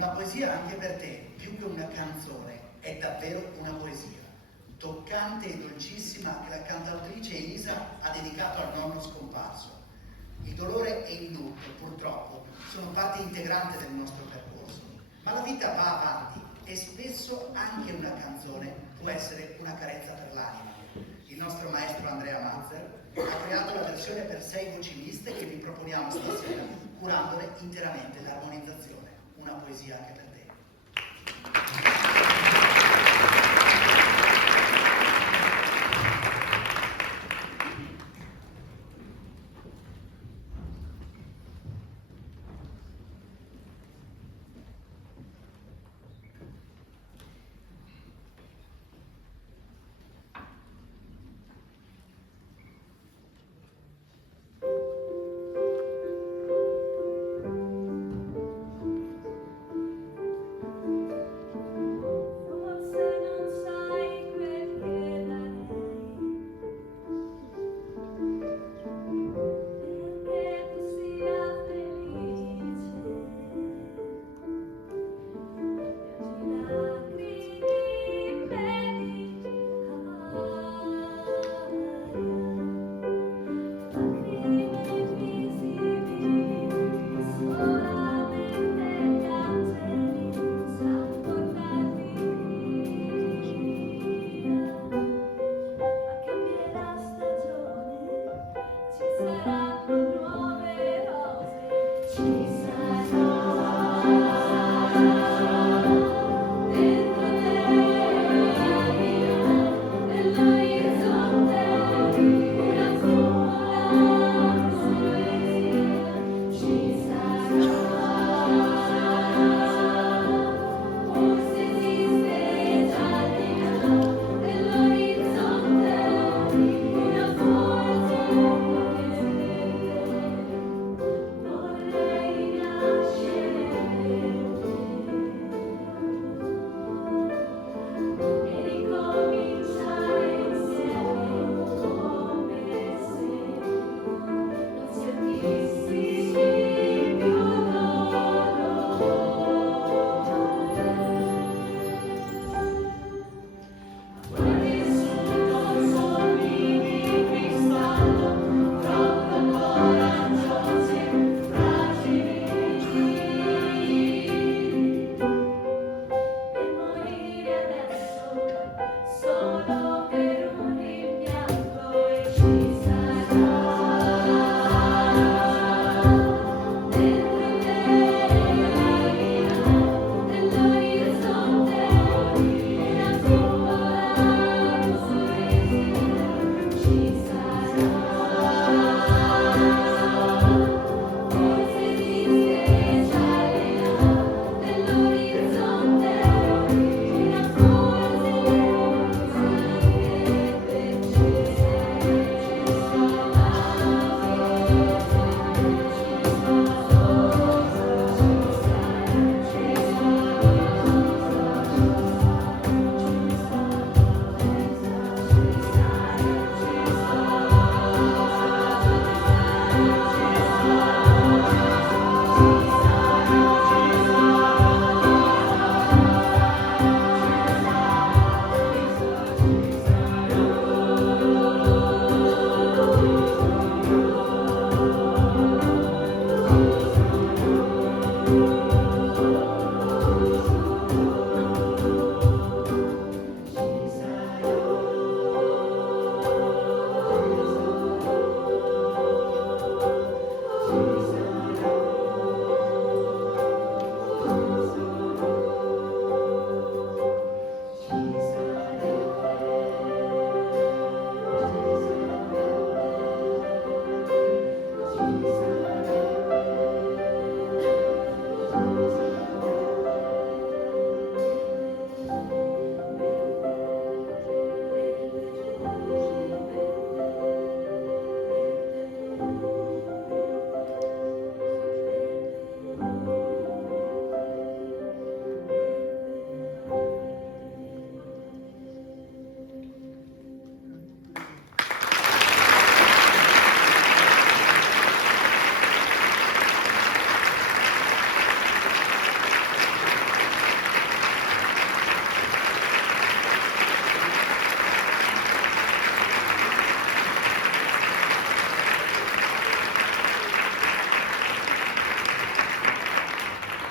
Una poesia anche per te, più che una canzone, è davvero una poesia, toccante e dolcissima, che la cantautrice Elisa ha dedicato al nonno scomparso. Il dolore e il lutto, purtroppo, sono parte integrante del nostro percorso, ma la vita va avanti e spesso anche una canzone può essere una carezza per l'anima. Il nostro maestro Andrea Mazzer ha creato la versione per 6 voci miste che vi proponiamo stasera, curandone interamente l'armonizzazione. Una poesia anche per